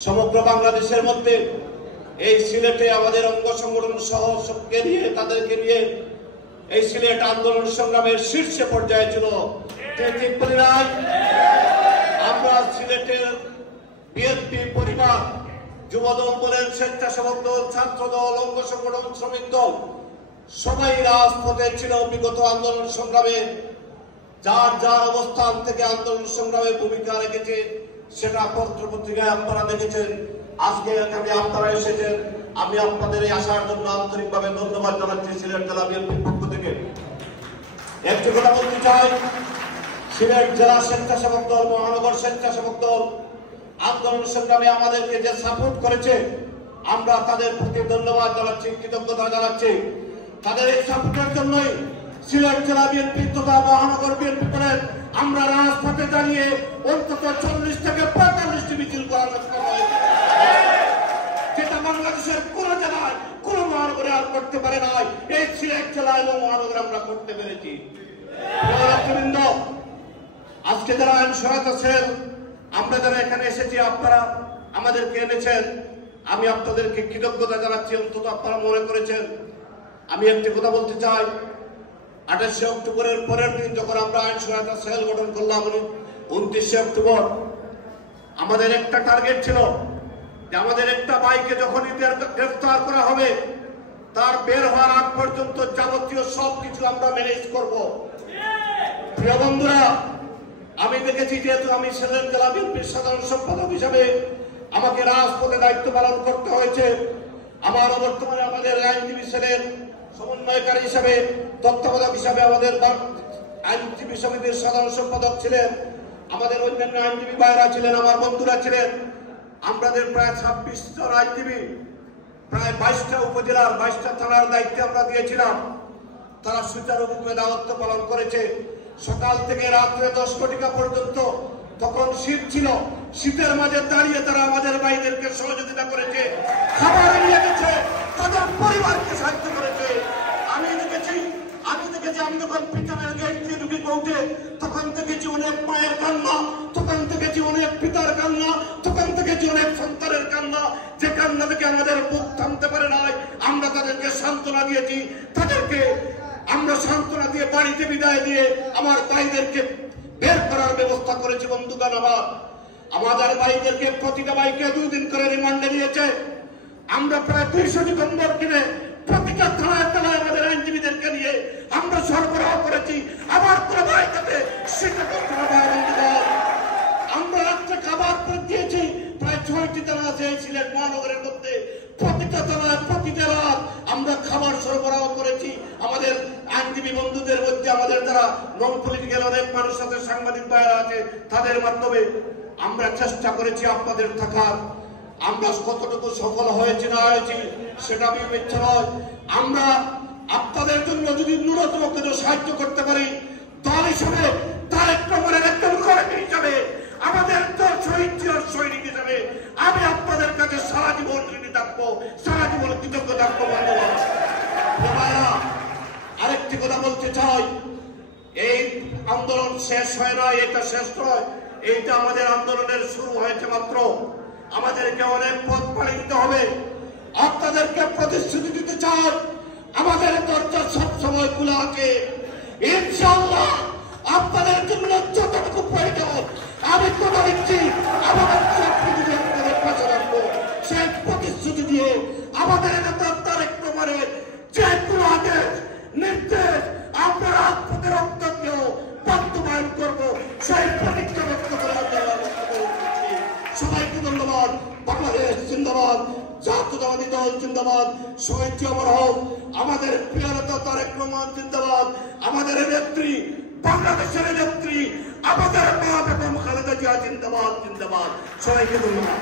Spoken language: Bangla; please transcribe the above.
সমগ্র বাংলাদেশের মধ্যে এই সিলেটে আমাদের অঙ্গ সংগঠন সহ সবকে নিয়ে তাদেরকে নিয়ে এই সিলেট আন্দোলন সংগ্রামের শীর্ষে পর্যায়ে ছিল। আমরা সিলেটের বিএনপি পরিবার, যুবদল বলেন, স্বেচ্ছাসেবক দল, ছাত্র দল, অঙ্গ সংগঠন, শ্রমিক দল সবাই রাজপথে ছিল বিগত আন্দোলন সংগ্রামে। যার যার অবস্থান থেকে আন্দোলন সংগ্রামে ভূমিকা রেখেছে সেটা পত্রপত্রিকায় আপনারা দেখেছেন। আজকে এখানে আপনারা এসেছেন, আমি আপনাদের এই আসার জন্য আন্তরিকভাবে ধন্যবাদ জানাচ্ছি সিলেট জেলা বিএনপির পক্ষ থেকে। একটি কথা বলতে চাই, সিলেট জেলা স্বেচ্ছাসেবক দল, মহানগর স্বেচ্ছাসেবক দল আন্দোলন সংগ্রামে আমাদেরকে যে সাপোর্ট করেছে, আমরা তাদের প্রতি ধন্যবাদ জানাচ্ছি, কৃতজ্ঞতা জানাচ্ছি। তাদের এই সাপোর্টের জন্যই সিলেট জেলা বিএনপি তথা মহানগর বিএনপি করেন আমরা রাজপথে দাঁড়িয়ে অন্তত 40 থেকে 45টি মিছিল করার সক্ষম হয়েছে, যেটা বাংলাদেশের কোন জেলায় কোন মহানগরে আর করতে পারে নাই। এই সিলেট জেলা এবং মহানগরে আমরা করতে পেরেছি। আজকে যারা আইন সহায়তা সেল, আমরা যারা এখানে এসেছি, আপনারা আমাদেরকে এনেছেন, আমি আপনাদেরকে কৃতজ্ঞতা জানাচ্ছি। অন্তত আপনারা মনে করেছেন। আমি একটি কথা বলতে চাই, 28শে অক্টোবরের পরের দিন যখন আমরা আইন সহায়তা সেল গঠন করলাম, 29শে অক্টোবর আমাদের একটা টার্গেট ছিল যে আমাদের একটা বাইকে যখনই গ্রেফতার করা হবে তার বের হওয়ার আগ পর্যন্ত যাবতীয় সবকিছু আমরা ম্যানেজ করব। প্রিয় বন্ধুরা, আমি দেখেছি, যেহেতু আমি সিলেট জেলা বিএনপির সাধারণ সম্পাদক হিসাবে আমাকে রাজপথে দায়িত্ব পালন করতে হয়েছে। আমার বর্তমানে আমাদের আইনজীবী সেলের সমন্বয়কারী হিসাবে, তত্ত্বাবধায়ক হিসাবে আমাদের আইনজীবী সমিতির সাধারণ সম্পাদক ছিলেন, আমাদের অন্যান্য আইনজীবী ভাইরা ছিলেন, আমার বন্ধুরা ছিলেন। আমাদের প্রায় 26 জন আইনজীবী, প্রায় 22টা উপজেলার 22টা থানার দায়িত্বে আমরা দিয়েছিলাম। তারা সুচারুরূপে দায়িত্ব পালন করেছে। সকাল থেকে রাত্রে 10 ঘটিকা পর্যন্ত, তখন শীত ছিল, শীতের মাঝে দাঁড়িয়ে তারা আমাদের ভাইদেরকে সহযোগিতা করেছে, খাবার নিয়ে গেছে, তাদের পরিবারকে সাহায্য করেছে। আমি দেখেছি আমি যখন পিছনের গেট দিয়ে ঢুকে পৌঁছে, তখন দেখেছি অনেক মায়ের কান্না, তখন দেখেছি অনেক পিতার কান্না, তখন দেখেছি অনেক সন্তানের কান্না, যে কান্না থেকে আমাদের বুক থামতে পারে নাই। আমরা তাদেরকে সান্ত্বনা দিয়েছি, তাদেরকে আমরা সান্ত্বনা দিয়ে বাড়িতে বিদায় দিয়ে আমার ভাইদেরকে বের করার ব্যবস্থা করেছি। বন্ধুগণ, আমাদের ভাইদেরকে প্রতিটা ভাইকে 2 দিন করে রিমান্ডে নিয়েছে। আমরা প্রায় 200টি কম্বল কিনে প্রতিটা থানায় থানায় আমাদের আইনজীবীদেরকে নিয়ে আমরা সরবরাহ করেছি। আবার কোনো ভাই যাতে সেটা করতে হবে। আমরা রাত্রে খাবার করে দিয়েছি। প্রায় 6টি থানা আছে এই সিলেট মহানগরের মধ্যে, প্রতিটা থানায় প্রতিটা রাত আমরা খাবার সরবরাহ করেছি। আমাদের আইনজীবী বন্ধুদের মধ্যে আমাদের যারা নন পলিটিক্যাল অনেক মানুষ আছে, সাংবাদিক ভাইরা আছে, তাদের মাধ্যমে আমরা চেষ্টা করেছি আপনাদের থাকার। আমরা কতটুকু সফল হয়েছি না হয়েছি সেটা বিবেচ্য নয়। আমরা আপনাদের জন্য যদি ন্যূনতম কিছু সাহায্য করতে পারি, দল হিসাবে, তারেক রহমানের একজন কর্মী হিসাবে, আমাদের দল শহীদ সৈনিক হিসাবে আমি আপনাদের কাছে সারা জীবন ঋণী থাকবো, সারা জীবন কৃতজ্ঞ থাকবো। আরেকটি কথা বলতে চাই, এই আন্দোলন শেষ হয় না, এটা শেষ নয়, এইটা আমাদের আন্দোলনের শুরু হয়েছে মাত্র। আমাদেরকে অনেক পথ পাড়ি দিতে হবে। আপনাদেরকে প্রতিশ্রুতি দিতে চাই, আমাদের দরজা সবসময় খোলা আছে। ইনশাআল্লাহ আপনাদের জন্য যতটুকু প্রয়োজন আমি কথা দিচ্ছি, আমাদের পাশে রাখবো। সেই প্রতিশ্রুতি দিয়ে আমাদের নেতা তারেক রহমানের যে কোনো আদেশ নির্দেশ আমরা রাজপথে রক্ত দিয়েও বাস্তবায়ন করবো, সেই প্রতিজ্ঞা ব্যক্ত করে সবাইকে ধন্যবাদ। বাংলাদেশ জিন্দাবাদ, জাতীয়তাবাদী দল জিন্দাবাদ, শহীদ অমর হোক। আমাদের প্রিয় নেতা তারেক রহমান জিন্দাবাদ, আমাদের নেত্রী, বাংলাদেশের নেত্রী, আমাদের মা বেগম খালেদা জিয়া জিন্দাবাদ, জিন্দাবাদ। সবাইকে ধন্যবাদ।